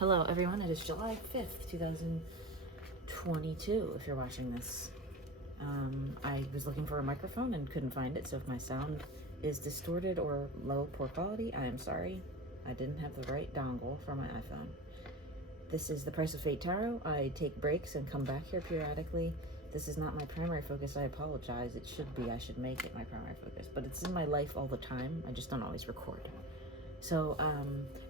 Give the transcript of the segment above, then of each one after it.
Hello everyone, it is July 5th, 2022, if you're watching this. I was looking for a microphone and couldn't find it, so if my sound is distorted or low poor quality, I am sorry. I didn't have the right dongle for my iPhone. This is the Price of Fate Tarot. I take breaks and come back here periodically. This is not my primary focus, I apologize. It should be, I should make it my primary focus, but it's in my life all the time. I just don't always record. So,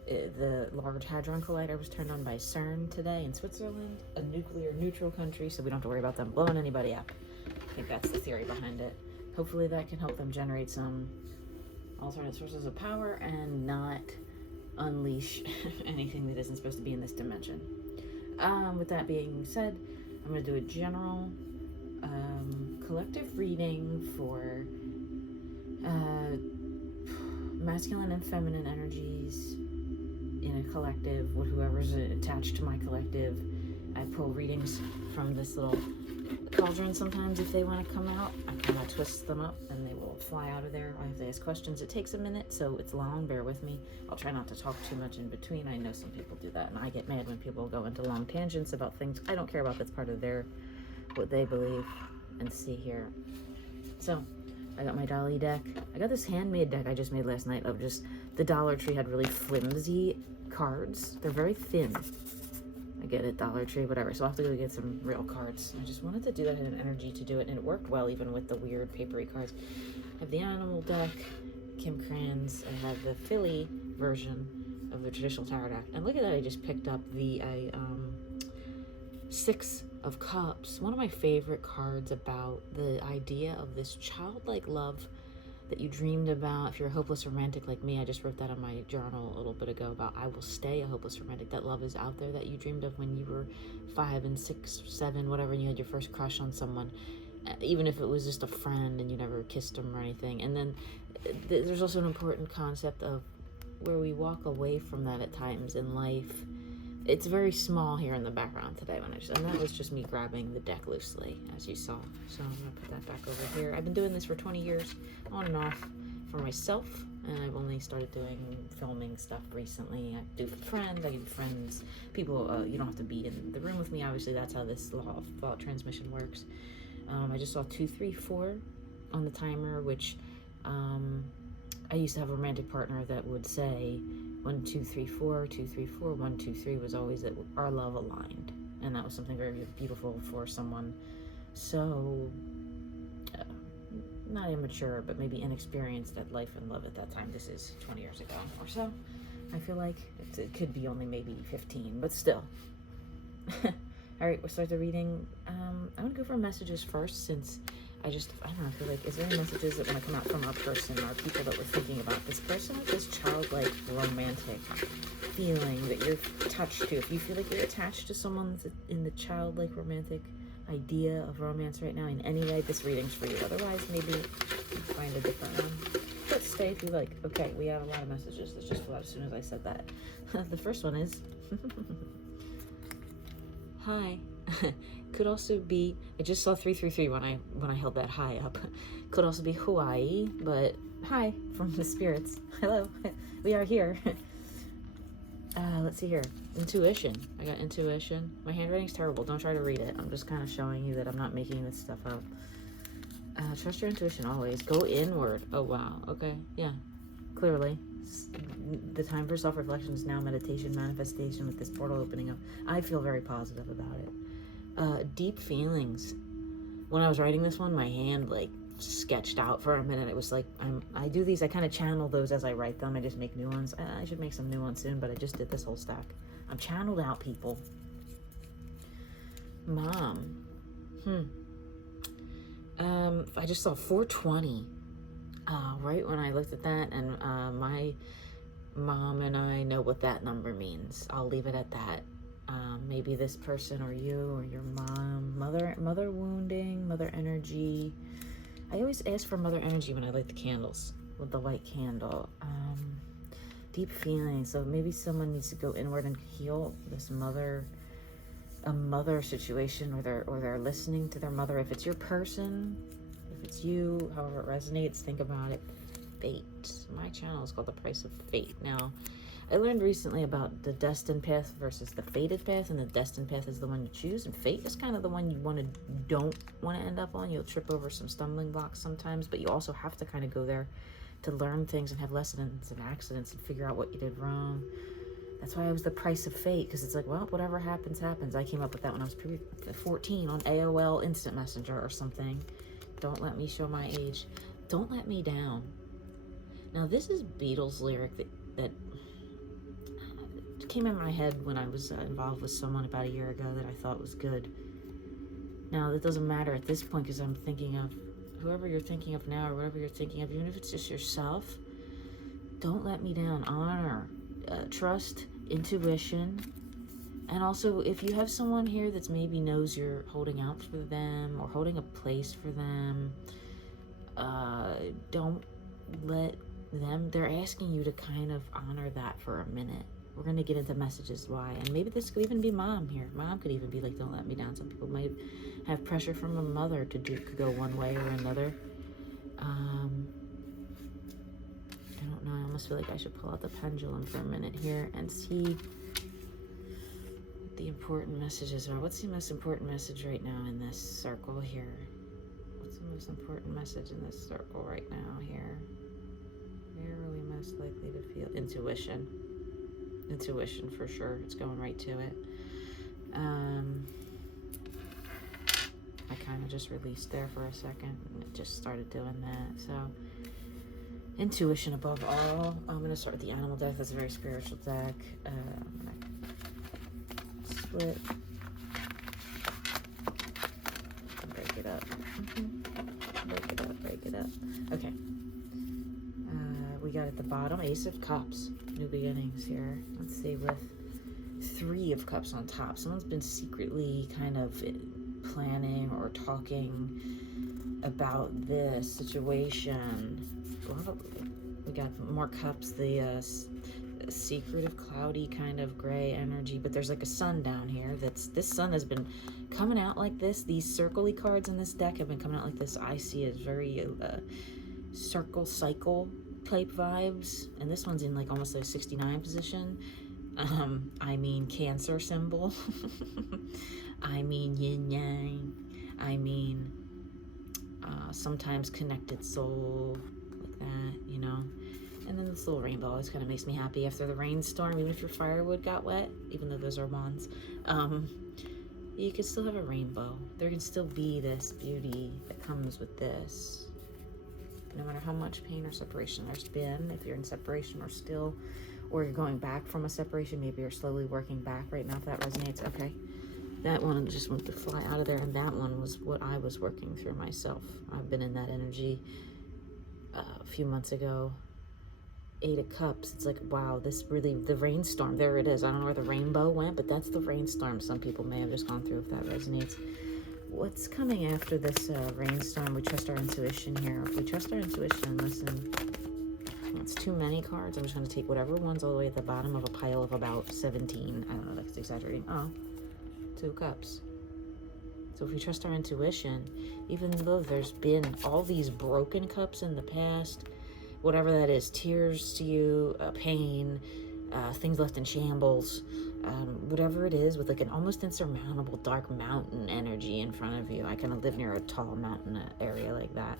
the Large Hadron Collider was turned on by CERN today in Switzerland, a nuclear neutral country, so we don't have to worry about them blowing anybody up. I think that's the theory behind it. Hopefully that can help them generate some alternate sources of power and not unleash anything that isn't supposed to be in this dimension. With that being said, I'm going to do a general collective reading for masculine and feminine energies in a collective, whoever's attached to my collective. I pull readings from this little cauldron sometimes if they want to come out. I kind of twist them up and they will fly out of there. I have to ask questions. It takes a minute, so it's long. Bear with me. I'll try not to talk too much in between. I know some people do that, and I get mad when people go into long tangents about things I don't care about. That's part of what they believe. And see here. So, I got my Dolly deck. I got this handmade deck I just made last night of just, the Dollar Tree had really flimsy cards. They're very thin. I get it, Dollar Tree, whatever. So I'll have to go get some real cards. I just wanted to do that, I had an energy to do it, and it worked well even with the weird papery cards. I have the Animal deck, Kim Kranz. I have the Philly version of the traditional tarot deck. And look at that, I just picked up the Six of Cups, one of my favorite cards about the idea of this childlike love that you dreamed about. If you're a hopeless romantic like me, I just wrote that on my journal a little bit ago about I will stay a hopeless romantic. That love is out there that you dreamed of when you were 5 and 6, 7, whatever, and you had your first crush on someone, even if it was just a friend and you never kissed them or anything. And then there's also an important concept of where we walk away from that at times in life. It's very small here in the background today, and that was just me grabbing the deck loosely, as you saw. So I'm gonna put that back over here. I've been doing this for 20 years, on and off, for myself, and I've only started doing filming stuff recently. I do friends, people, you don't have to be in the room with me, obviously that's how this law of thought transmission works. I just saw 2, 3, 4 on the timer, which I used to have a romantic partner that would say 1, 2, 3, 4, 2, 3, 4, 1, 2, 3 was always that our love aligned, and that was something very beautiful for someone so not immature, but maybe inexperienced at life and love at that time. This is 20 years ago or so. I feel like it could be only maybe 15, but still. All right, we'll start the reading. I'm gonna go for messages first, since I don't know, I feel like, is there any messages that want to come out from a person or people that were thinking about this person with this childlike romantic feeling that you're attached to? If you feel like you're attached to someone that's in the childlike romantic idea of romance right now in any way, this reading's for you. Otherwise, maybe find a different one. But stay if you like. Okay, we have a lot of messages. Let's just fill out as soon as I said that. The first one is, hi. Could also be, I just saw 333 when I held that high up. Could also be Hawaii, but hi from the spirits. Hello, we are here. Let's see here. Intuition. I got intuition. My handwriting's terrible. Don't try to read it. I'm just kind of showing you that I'm not making this stuff up. Trust your intuition always. Go inward. Oh wow. Okay. Yeah. Clearly. The time for self-reflection is now. Meditation, manifestation with this portal opening up. I feel very positive about it. Deep feelings. When I was writing this one, my hand like sketched out for a minute. It was like, I do these, I kind of channel those as I write them. I just make new ones. I should make some new ones soon, but I just did this whole stack. I'm channeled out, people. Mom. I just saw 420 right when I looked at that, and my mom and I know what that number means. I'll leave it at that. Maybe this person or you or your mom, mother wounding, mother energy. I always ask for mother energy when I light the candles with the white candle. Deep feelings. So maybe someone needs to go inward and heal this a mother situation, or they're listening to their mother. If it's your person, if it's you, however it resonates, think about it. Fate. My channel is called The Price of Fate. Now, I learned recently about the destined path versus the fated path, and the destined path is the one you choose, and fate is kind of the one you don't want to end up on. You'll trip over some stumbling blocks sometimes, but you also have to kind of go there to learn things and have lessons and accidents and figure out what you did wrong. That's why I was the price of fate, because it's like, well, whatever happens, happens. I came up with that when I was 14 on AOL Instant Messenger or something. Don't let me show my age. Don't let me down. Now, this is Beatles' lyric that came in my head when I was involved with someone about a year ago that I thought was good. Now, it doesn't matter at this point, because I'm thinking of whoever you're thinking of now, or whatever you're thinking of, even if it's just yourself. Don't let me down. Honor, trust, intuition. And also, if you have someone here that's maybe knows you're holding out for them or holding a place for them, don't let them, they're asking you to kind of honor that for a minute. We're going to get into messages why. And maybe this could even be mom here. Mom could even be like, don't let me down. Some people might have pressure from a mother could go one way or another. I don't know. I almost feel like I should pull out the pendulum for a minute here and see what the important messages are. What's the most important message right now in this circle here? What's the most important message in this circle right now here? Where are we most likely to feel? Intuition. Intuition for sure. It's going right to it. I kind of just released there for a second and it just started doing that. So intuition above all. I'm going to start with the animal deck. That's a very spiritual deck. I'm going to split. Break it up. Break it up. Okay. We got at the bottom, Ace of Cups. New beginnings here. Let's see, with 3 of Cups on top. Someone's been secretly kind of planning or talking about this situation. We got more Cups, the secretive, cloudy kind of gray energy, but there's like a sun down here. This sun has been coming out like this. These circle-y cards in this deck have been coming out like this. I see it as very circle cycle type vibes, and this one's in like almost a 69 position. I mean Cancer symbol. I mean yin yang. I mean sometimes connected soul, like that, you know. And then this little rainbow always kind of makes me happy after the rainstorm. Even if your firewood got wet, even though those are wands, you can still have a rainbow. There can still be this beauty that comes with this. No matter how much pain or separation there's been, if you're in separation or you're going back from a separation, maybe you're slowly working back right now, if that resonates. Okay. That one just went to fly out of there, and that one was what I was working through myself. I've been in that energy a few months ago. 8 of Cups. It's like, wow, this really, the rainstorm, there it is. I don't know where the rainbow went, but that's the rainstorm some people may have just gone through, if that resonates. What's coming after this rainstorm? We trust our intuition here. If we trust our intuition and listen, it's too many cards. I'm just going to take whatever one's all the way at the bottom of a pile of about 17. I don't know, that's exaggerating. Oh, 2 Cups. So if we trust our intuition, even though there's been all these broken cups in the past, whatever that is, tears to you, pain, things left in shambles, whatever it is, with like an almost insurmountable dark mountain energy in front of you. I kind of live near a tall mountain area like that.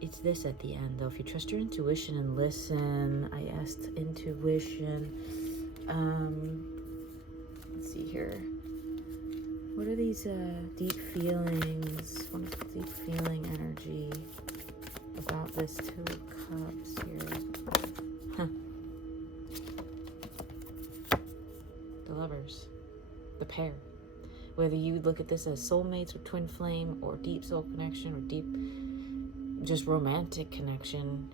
It's this at the end, though. If you trust your intuition and listen, I asked intuition. Let's see here. What are these deep feelings? What is the deep feeling energy about this 2 of Cups here? Huh. The Lovers, the pair. Whether you look at this as soulmates or twin flame or deep soul connection or deep just romantic connection,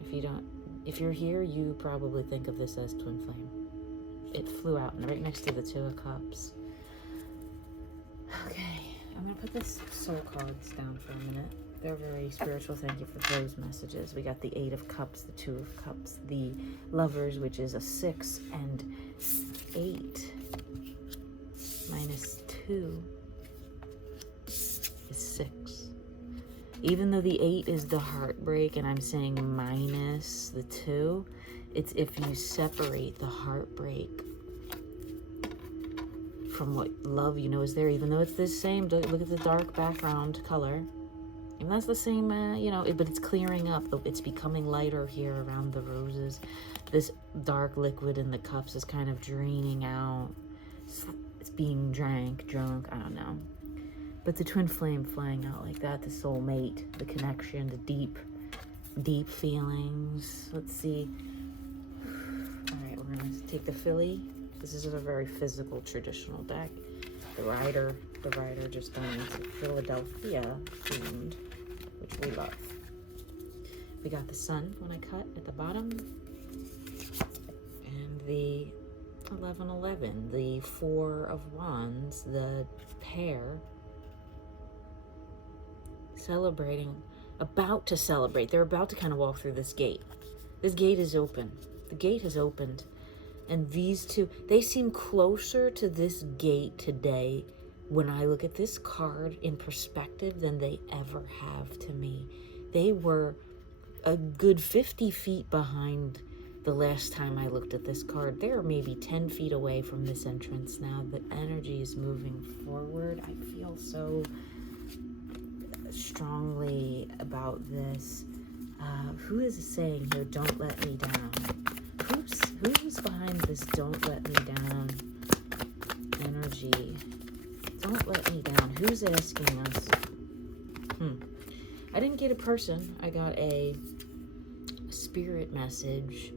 if you're here, you probably think of this as twin flame. It flew out right next to the 2 of Cups. Okay, I'm gonna put this soul cards down for a minute. They're very spiritual. Thank you for those messages. We got the 8 of Cups, the 2 of Cups, the Lovers, which is a 6, and 8 minus 2 is 6. Even though the 8 is the heartbreak and I'm saying minus the 2, It's if you separate the heartbreak from what love you know is there, even though it's the same. Look at the dark background color. And that's the same, but it's clearing up. It's becoming lighter here around the roses. This dark liquid in the cups is kind of draining out. It's being drunk, I don't know. But the twin flame flying out like that, the soulmate, the connection, the deep feelings. Let's see. All right, we're going to take the Philly. This is a very physical, traditional deck. The rider just going into Philadelphia themed, which we love. We got the sun when I cut at the bottom, and the 1111, the Four of Wands, the pair celebrating, about to celebrate. They're about to kind of walk through this gate. This gate is open. The gate has opened, and these two, they seem closer to this gate today when I look at this card in perspective than they ever have to me. They were a good 50 feet behind the last time I looked at this card. They're maybe 10 feet away from this entrance now. The energy is moving forward. I feel so strongly about this. Who is saying here, don't let me down? Who's behind this don't let me down energy? Don't let me down. Who's asking us? I didn't get a person. I got a spirit message.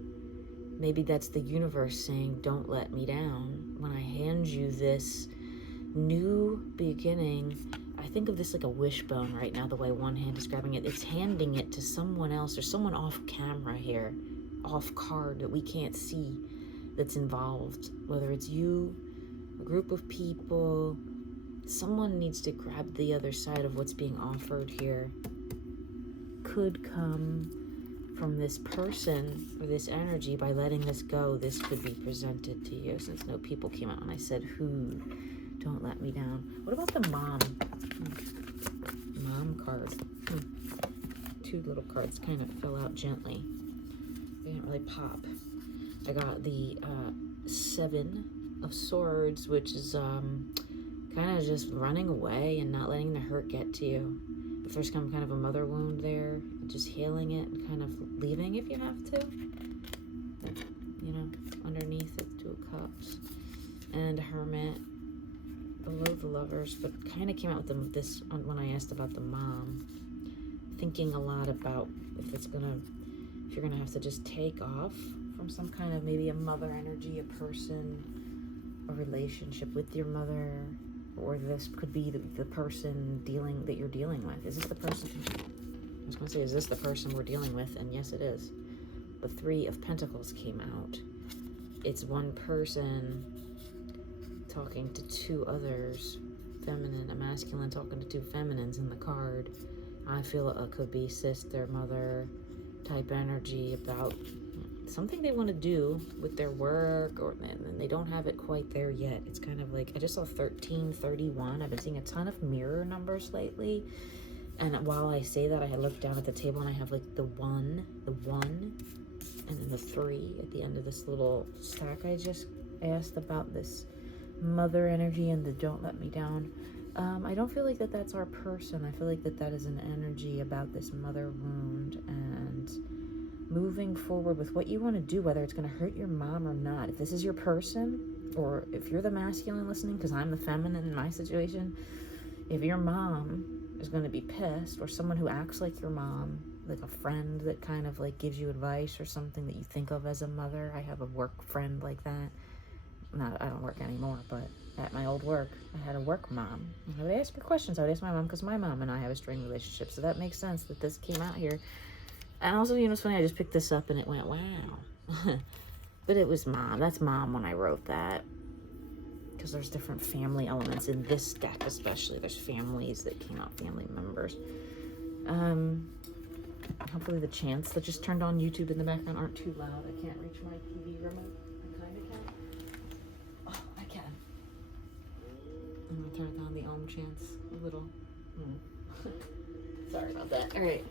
Maybe that's the universe saying, don't let me down. When I hand you this new beginning, I think of this like a wishbone right now, the way one hand is grabbing it. It's handing it to someone else. There's someone off camera here, off card that we can't see that's involved. Whether it's you, a group of people, someone needs to grab the other side of what's being offered here. Could come from this person or this energy. By letting this go, this could be presented to you, since no people came out and I said who. Don't let me down. What about the mom? Mom card. Two little cards kind of fell out gently. They didn't really pop. I got the Seven of Swords, which is kind of just running away and not letting the hurt get to you. If there's kind of a mother wound there, just healing it and kind of leaving if you have to. Underneath it, Two of Cups. And Hermit. Below the Lovers, but kind of came out with this when I asked about the mom. Thinking a lot about if you're gonna have to just take off from some kind of maybe a mother energy, a person, a relationship with your mother, or this could be the person that you're dealing with. Is this the person? I was gonna say, is this the person we're dealing with? And yes, it is. The Three of Pentacles came out. It's one person talking to two others, feminine, a masculine talking to two feminines in the card. I feel it could be sister, mother type energy about something they want to do with their work, and they don't have it quite there yet. It's kind of like, I just saw 1331. I've been seeing a ton of mirror numbers lately, and while I say that, I look down at the table and I have like the one, and then the 3 at the end of this little stack. I just asked about this mother energy and the don't let me down. I don't feel like that's our person. I feel like that is an energy about this mother wound and moving forward with what you want to do, whether it's going to hurt your mom or not. If this is your person, or if you're the masculine listening, because I'm the feminine in my situation, if your mom is going to be pissed, or someone who acts like your mom, like a friend that kind of like gives you advice or something that you think of as a mother. I have a work friend like that. I don't work anymore, but at my old work, I had a work mom. I would ask her questions. I would ask my mom, because my mom and I have a strained relationship, so that makes sense that this came out here. And also, it's funny, I just picked this up and it went, wow. But it was mom. That's mom when I wrote that. Because there's different family elements in this deck, especially. There's families that came out, family members. Hopefully the chants that just turned on YouTube in the background aren't too loud. I can't reach my TV remote. I kind of can. Oh, I can. I'm going to turn down the chants a little. Sorry about that. All right.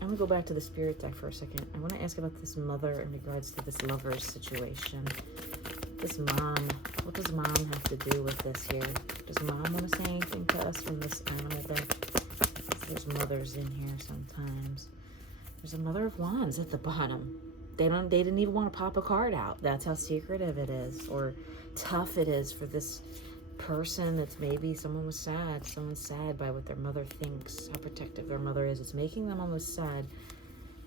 I'm gonna go back to the spirit deck for a second. I want to ask about this mother in regards to this lover's situation. This mom, what does mom have to do with this here? Does mom want to say anything to us from this animal deck? There's mothers in here sometimes. There's a Mother of Wands at the bottom. They didn't even want to pop a card out. That's how secretive it is, or tough it is for this person that's maybe someone was sad. Someone's sad by what their mother thinks, how protective their mother is. It's making them almost sad.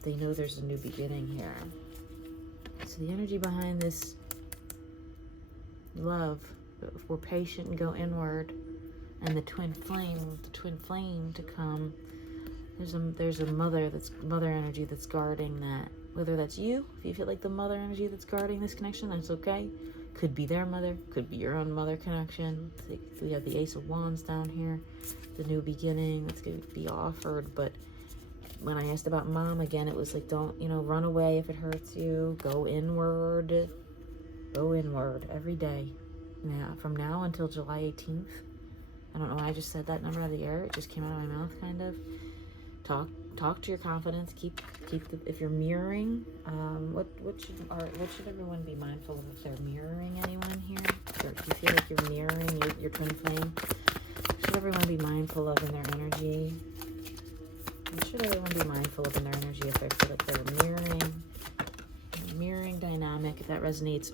They know there's a new beginning here. So the energy behind this love, if we're patient and go inward, and the twin flame to come. There's a mother energy that's guarding that. Whether that's you, if you feel like the mother energy that's guarding this connection, that's okay. Could be their mother, could be your own mother connection. We have the Ace of Wands down here, the new beginning that's going to be offered. But when I asked about mom again, it was like, don't, run away if it hurts you. Go inward. Go inward every day. Now, from now until July 18th. I don't know why I just said that number out of the air. It just came out of my mouth, kind of. Talk to your confidence. Keep if you're mirroring, what should everyone be mindful of if they're mirroring anyone here? Or if you feel like you're mirroring your twin flame, should everyone be mindful of in their energy? What should everyone be mindful of in their energy if they feel like they're mirroring dynamic? If that resonates,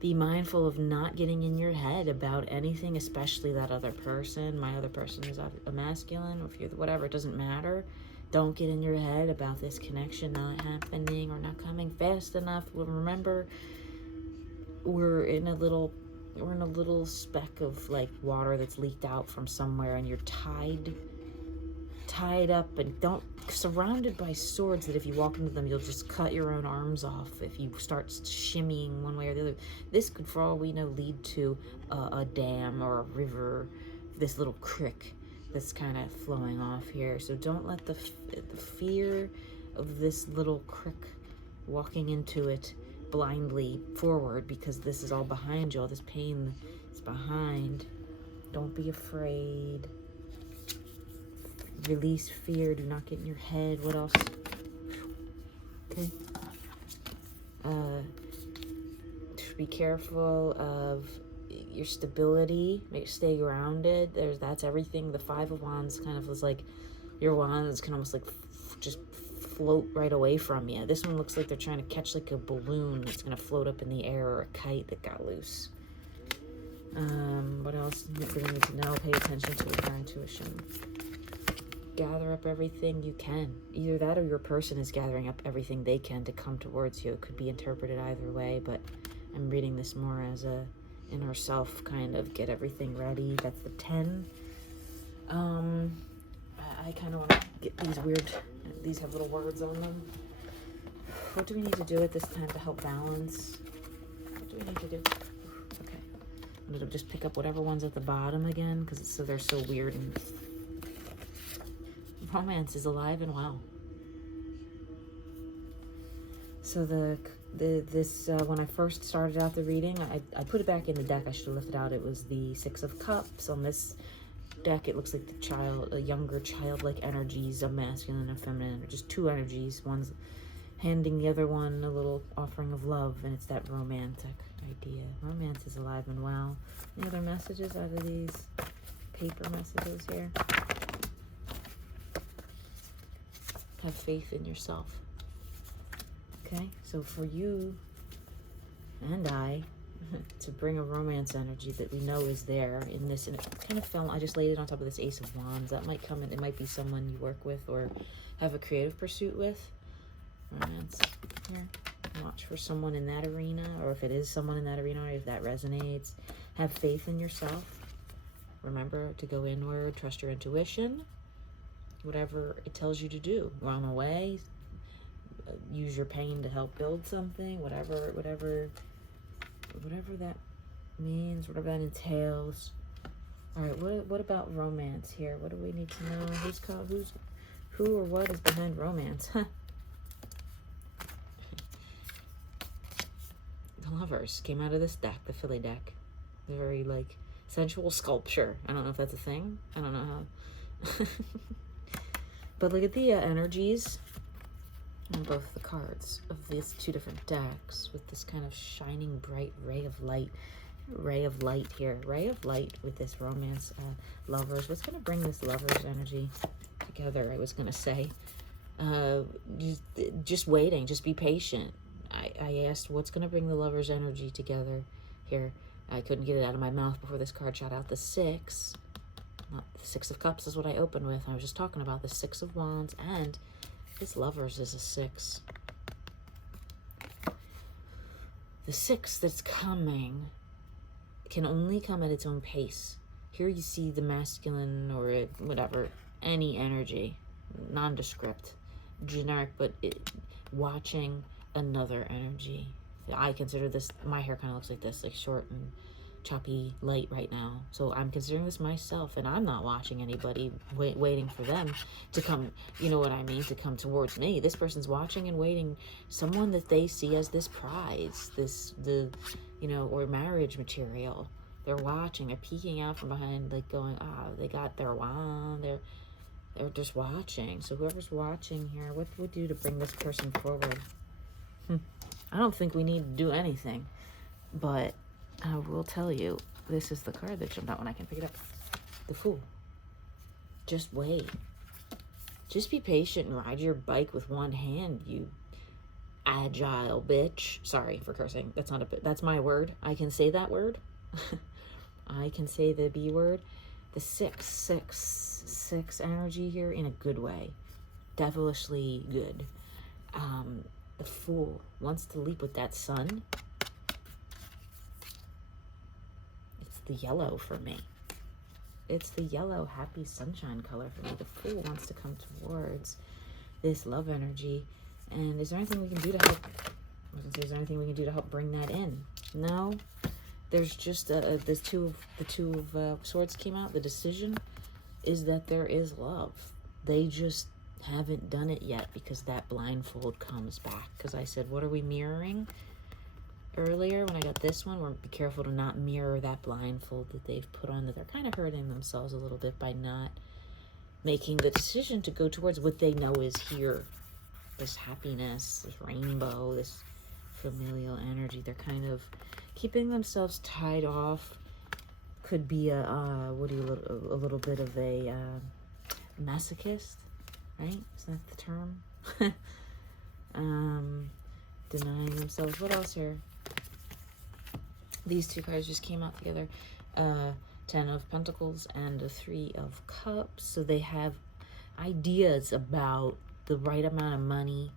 be mindful of not getting in your head about anything, especially that other person. My other person is a masculine, or if you're whatever, it doesn't matter. Don't get in your head about this connection not happening or not coming fast enough. Remember, we're in a little speck of like water that's leaked out from somewhere, and you're tied up and surrounded by swords that if you walk into them, you'll just cut your own arms off if you start shimmying one way or the other. This could, for all we know, lead to a dam or a river, this little creek that's kind of flowing off here. So don't let the fear of this little creek, walking into it blindly forward, because this is all behind you. All this pain is behind. Don't be afraid. Release fear. Do not get in your head. What else? Okay. Be careful of your stability. Stay grounded. That's everything. The Five of Wands kind of is like your wands can almost like just float right away from you. This one looks like they're trying to catch like a balloon that's gonna float up in the air, or a kite that got loose. What else do we need to know? Pay attention to your intuition. Gather up everything you can. Either that or your person is gathering up everything they can to come towards you. It could be interpreted either way, but I'm reading this more as a inner self kind of get everything ready. That's the 10. I kind of want to get these have little words on them. What do we need to do at this time to help balance? What do we need to do? Okay. I'm going to just pick up whatever one's at the bottom again, because they're so weird. And romance is alive and well. So this when I first started out the reading, I put it back in the deck. I should have lifted it out. It was the Six of Cups. On this deck, it looks like a younger childlike energies, a masculine and feminine, or just two energies. One's handing the other one a little offering of love, and it's that romantic idea. Romance is alive and well. Any other messages out of these paper messages here? Have faith in yourself. Okay, so for you and I to bring a romance energy that we know is there in this, and it kind of fell, I just laid it on top of this Ace of Wands. That might come in, it might be someone you work with or have a creative pursuit with. Romance here. Watch for someone in that arena, or if it is someone in that arena, or if that resonates. Have faith in yourself. Remember to go inward, trust your intuition. Whatever it tells you to do, run away, use your pain to help build something, whatever that means, whatever that entails. All right, what about romance here? What do we need to know? Who or what is behind romance? The Lovers came out of this deck, the Philly deck. The very like sensual sculpture. I don't know if that's a thing. I don't know how. But look at the energies on both the cards of these two different decks with this kind of shining bright ray of light here. Ray of light with this romance, lovers. What's going to bring this lovers energy together, I was going to say. Just waiting. Just be patient. I asked what's going to bring the lovers energy together here. I couldn't get it out of my mouth before this card shot out the 6. Not the 6 of Cups is what I opened with. I was just talking about the 6 of Wands, and this lovers is a 6. The 6 that's coming can only come at its own pace. Here you see the masculine or whatever, any energy, nondescript, generic, but watching another energy. I consider this, my hair kind of looks like this, like short and choppy light right now. So I'm considering this myself, and I'm not watching anybody waiting for them to come, you know what I mean, to come towards me. This person's watching and waiting, someone that they see as this prize, or marriage material. They're watching, they're peeking out from behind, like going, they got their wand, they're just watching. So whoever's watching here, what do we do to bring this person forward? I don't think we need to do anything, but I will tell you, this is the card that jumped out when I can pick it up. The Fool. Just wait. Just be patient and ride your bike with one hand, you agile bitch. Sorry for cursing. That's not a bit. That's my word. I can say that word. I can say the B word. The 6 energy here in a good way. Devilishly good. The Fool wants to leap with that sun. It's the yellow for me. It's the yellow happy sunshine color for me. The Fool wants to come towards this love energy. And is there anything we can do to help? I was gonna say, is there anything we can do to help bring that in? No. There's just the two of Swords came out. The decision is that there is love. They just haven't done it yet because that blindfold comes back. Because I said, what are we mirroring? Earlier when I got this one, we're be careful to not mirror that blindfold that they've put on, that they're kind of hurting themselves a little bit by not making the decision to go towards what they know is here. This happiness, this rainbow, this familial energy. They're kind of keeping themselves tied off. Could be a little bit of a masochist, right? Is that the term? Denying themselves. What else here? These two cards just came out together. 10 of Pentacles and a 3 of Cups. So they have ideas about the right amount of money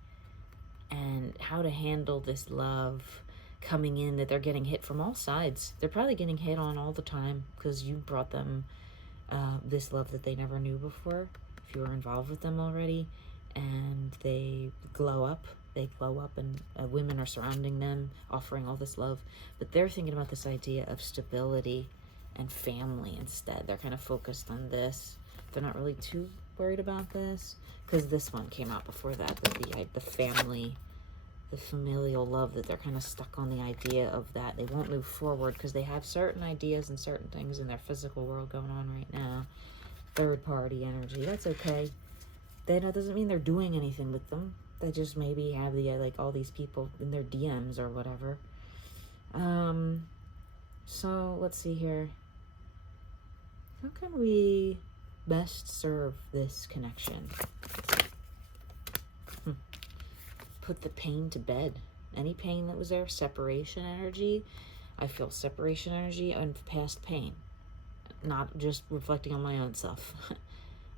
and how to handle this love coming in, that they're getting hit from all sides. They're probably getting hit on all the time because you brought them this love that they never knew before, if you were involved with them already, and they glow up. They glow up, and women are surrounding them, offering all this love. But they're thinking about this idea of stability and family instead. They're kind of focused on this. They're not really too worried about this because this one came out before that, the family, the familial love, that they're kind of stuck on the idea of that. They won't move forward because they have certain ideas and certain things in their physical world going on right now. Third party energy. That's okay. That doesn't mean they're doing anything with them. They just maybe have the like all these people in their DMs or whatever. So let's see here. How can we best serve this connection? Put the pain to bed. Any pain that was there, separation energy. I feel separation energy and past pain. Not just reflecting on my own self.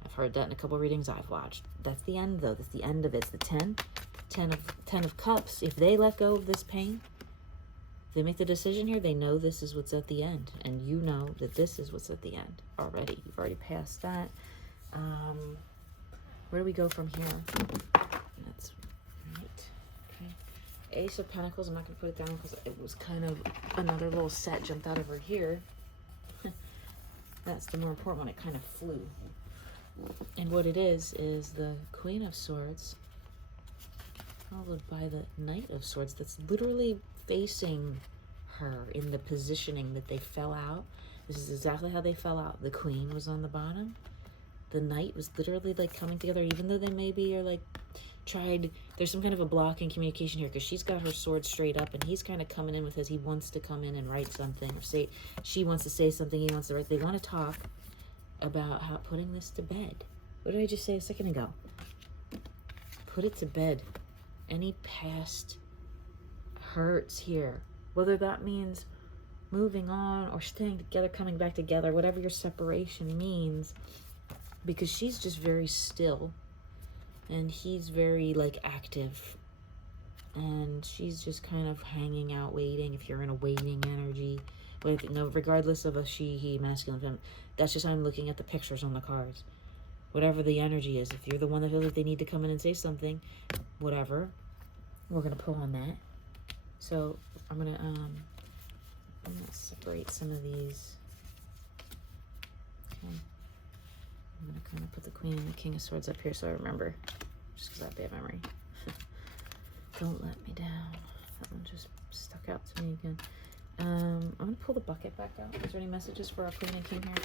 I've heard that in a couple readings I've watched. That's the end, though. That's the end of it. It's the 10 of Cups. If they let go of this pain, if they make the decision here, they know this is what's at the end. And you know that this is what's at the end already. You've already passed that. Where do we go from here? That's right. Okay. Ace of Pentacles. I'm not going to put it down because it was kind of another little set jumped out over here. That's the more important one. It kind of flew. And what it is the Queen of Swords followed by the Knight of Swords that's literally facing her in the positioning that they fell out. This is exactly how they fell out. The Queen was on the bottom the Knight was literally like coming together, even though they maybe are like there's some kind of a block in communication here, because she's got her sword straight up and he's kind of coming in with his, he wants to come in and write something, or say, she wants to say something, he wants to write. They want to talk about how putting this to bed. What did I just say a second ago? Put it to bed. Any past hurts here, whether that means moving on or staying together, coming back together, whatever your separation means, because she's just very still and he's very like active, and she's just kind of hanging out, waiting. If you're in a waiting energy, but no, regardless of a she, he, masculine, feminine, that's just how I'm looking at the pictures on the cards. Whatever the energy is, if you're the one that feels like they need to come in and say something, whatever, we're gonna pull on that. So I'm gonna separate some of these. Okay. I'm gonna kind of put the Queen and the King of Swords up here so I remember, just because I have bad memory. Don't let me down. That one just stuck out to me again. I'm gonna pull the bucket back out. Is there any messages for our Queen and King here?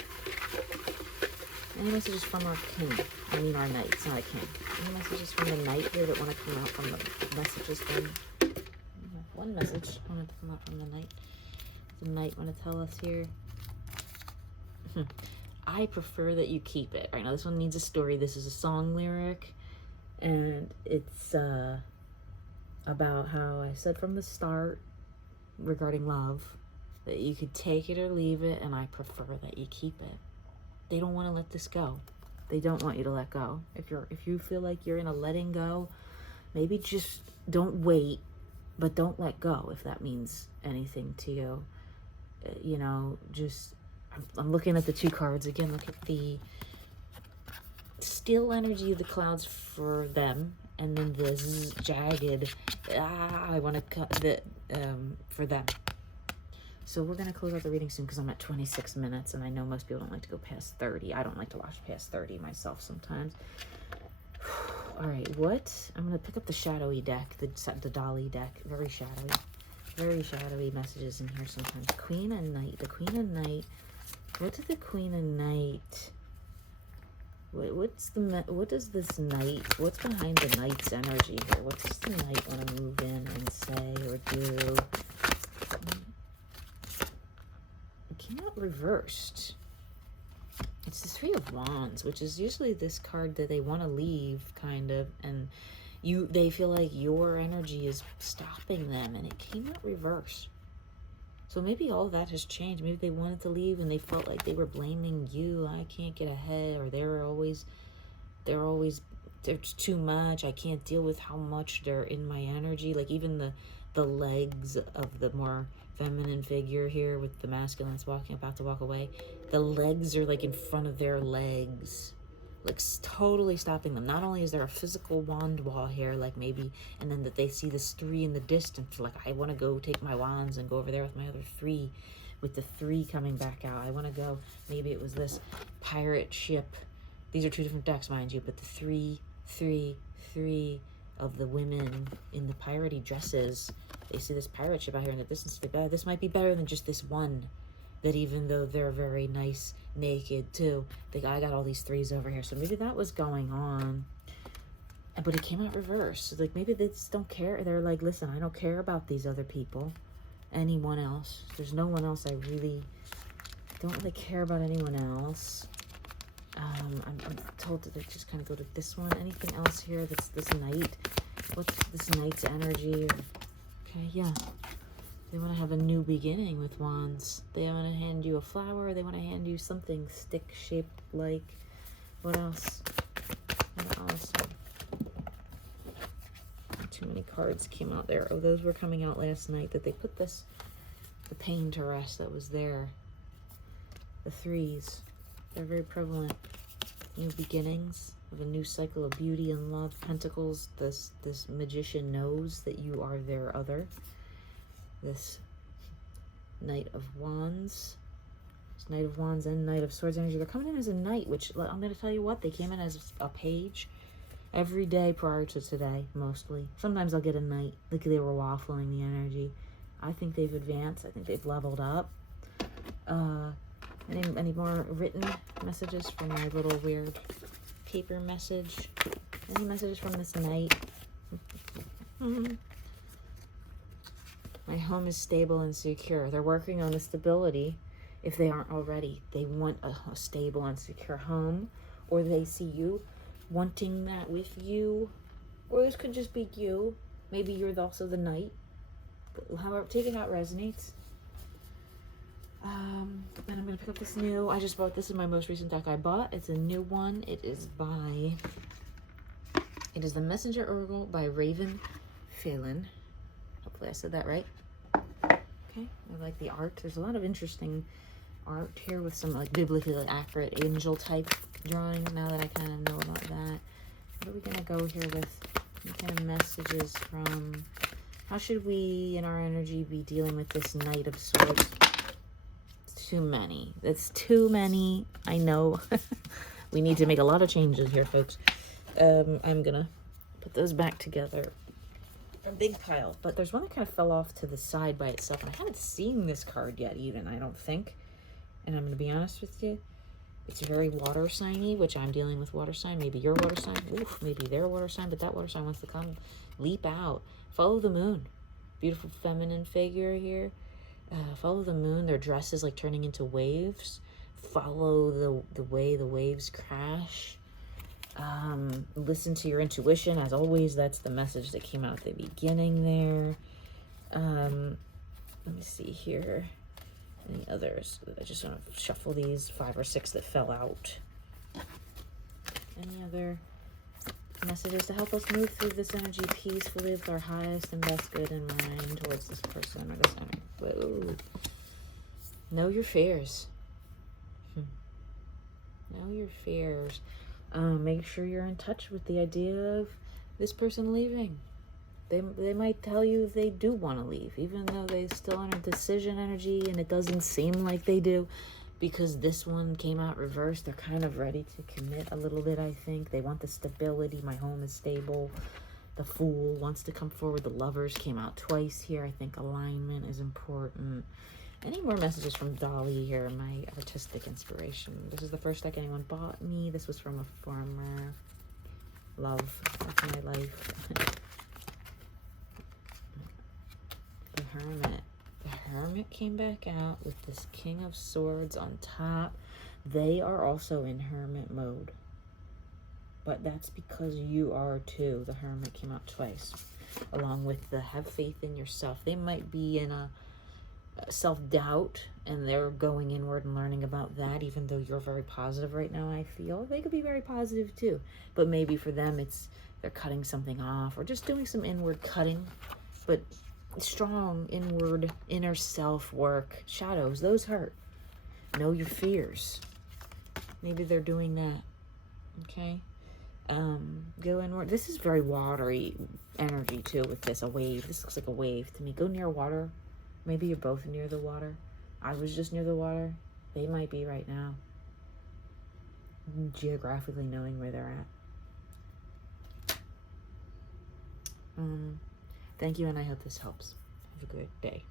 Any messages from our King? I mean our Knight, it's not a King. Any messages from the Knight here that want to come out from the messages from... One message wanted to come out from the Knight. The Knight want to tell us here. I prefer that you keep it. Right now, this one needs a story. This is a song lyric, and it's about how I said from the start regarding love that you could take it or leave it, and I prefer that you keep it. They don't want to let this go. They don't want you to let go. If you feel like you're in a letting go, maybe just don't wait, but don't let go, if that means anything to you. You know, just... I'm looking at the two cards again. Look at the still energy of the clouds for them, and then this jagged. I want to cut the for them. So we're gonna close out the reading soon because I'm at 26 minutes, and I know most people don't like to go past 30. I don't like to watch past 30 myself sometimes. All right, what? I'm gonna pick up the shadowy deck, the Dolly deck. Very shadowy messages in here sometimes. Queen and Knight. The Queen and Knight. What did the Queen and Knight? What does this Knight? What's behind the Knight's energy here? What does the Knight want to move in and say or do? It came out reversed. It's the Three of Wands, which is usually this card that they want to leave, kind of, and they feel like your energy is stopping them, and it came out reversed. So maybe all that has changed. Maybe they wanted to leave and they felt like they were blaming you. I can't get ahead, or there's too much. I can't deal with how much they're in my energy. Like even the legs of the more feminine figure here with the masculine that's about to walk away. The legs are like in front of their legs, like totally stopping them. Not only is there a physical wand wall here, like maybe, and then that they see this 3 in the distance, like I want to go take my wands and go over there with my other 3, with the 3 coming back out. I want to go, maybe it was this pirate ship. These are 2 different decks, mind you, but the 3 of the women in the piratey dresses. They see this pirate ship out here in the distance. This might be better than just this one. That even though they're very nice naked too, I got all these 3s over here, so maybe that was going on, but it came out reversed. Like maybe they just don't care. They're like, listen, I don't care about these other people, anyone else. There's no one else. I really don't really care about anyone else. I'm told to just kind of go to this one. Anything else here that's this Knight? What's this Knight's energy? Okay, yeah. They want to have a new beginning with wands. They want to hand you a flower. They want to hand you something stick-shaped like. What else? What else? Too many cards came out there. Oh, those were coming out last night. That they put the pain to rest that was there. The 3s. They're very prevalent. New beginnings of a new cycle of beauty and love. Pentacles. This magician knows that you are their other. This Knight of Wands. This Knight of Wands and Knight of Swords energy. They're coming in as a knight, which I'm going to tell you what, they came in as a page every day prior to today, mostly. Sometimes I'll get a knight. Like they were waffling the energy. I think they've advanced. I think they've leveled up. Any more written messages from my little weird paper message? Any messages from this night? My home is stable and secure. They're working on the stability. If they aren't already, they want a stable and secure home, or they see you wanting that with you, or this could just be you. Maybe you're also the knight. But however, take it how it resonates. And I'm gonna pick up this new. I just bought this in my most recent deck I bought. It's a new one. It is the Messenger Oracle by Raven Phelan. Hopefully I said that right. Okay, I like the art. There's a lot of interesting art here with some like biblically accurate angel type drawing. Now that I kind of know about that, what are we gonna go here with? What kind of messages from? How should we in our energy be dealing with this Knight of Swords? It's too many. It's too many. I know. We need to make a lot of changes here, folks. I'm gonna put those back together. A big pile, but there's one that kind of fell off to the side by itself, and I haven't seen this card yet even, I don't think. And I'm gonna be honest with you, it's very water signy, which I'm dealing with water sign. Maybe your water sign, oof, maybe their water sign, but that water sign wants to come leap out. Follow the moon. Beautiful feminine figure here. Follow the moon. Their dress is like turning into waves. Follow the way the waves crash. Listen to your intuition. As always, that's the message that came out at the beginning there. Let me see here. Any others? I just want to shuffle these 5 or 6 that fell out. Any other messages to help us move through this energy peacefully with our highest and best good in mind towards this person or this energy? Whoa. Know your fears. Know your fears. Make sure you're in touch with the idea of this person leaving. They might tell you they do want to leave, even though they still are in decision energy, and it doesn't seem like they do, because this one came out reversed. They're kind of ready to commit a little bit, I think. They want the stability. My home is stable. The Fool wants to come forward. The Lovers came out twice here. I think alignment is important. Any more messages from Dolly here, my artistic inspiration? This is the first deck anyone bought me. This was from a former love of my life. The Hermit. The Hermit came back out with this King of Swords on top. They are also in Hermit mode. But that's because you are too. The Hermit came out twice. Along with the Have Faith in Yourself. They might be in a self-doubt, and they're going inward and learning about that, even though you're very positive right now. I feel they could be very positive too, but maybe for them they're cutting something off or just doing some inward cutting, but strong inward inner self work. Shadows, those hurt. Know your fears. Maybe they're doing that. Okay, go inward. This is very watery energy too with this. A wave. This looks like a wave to me. Go near water. Maybe you're both near the water. I was just near the water. They might be right now. Geographically knowing where they're at. Thank you, and I hope this helps. Have a good day.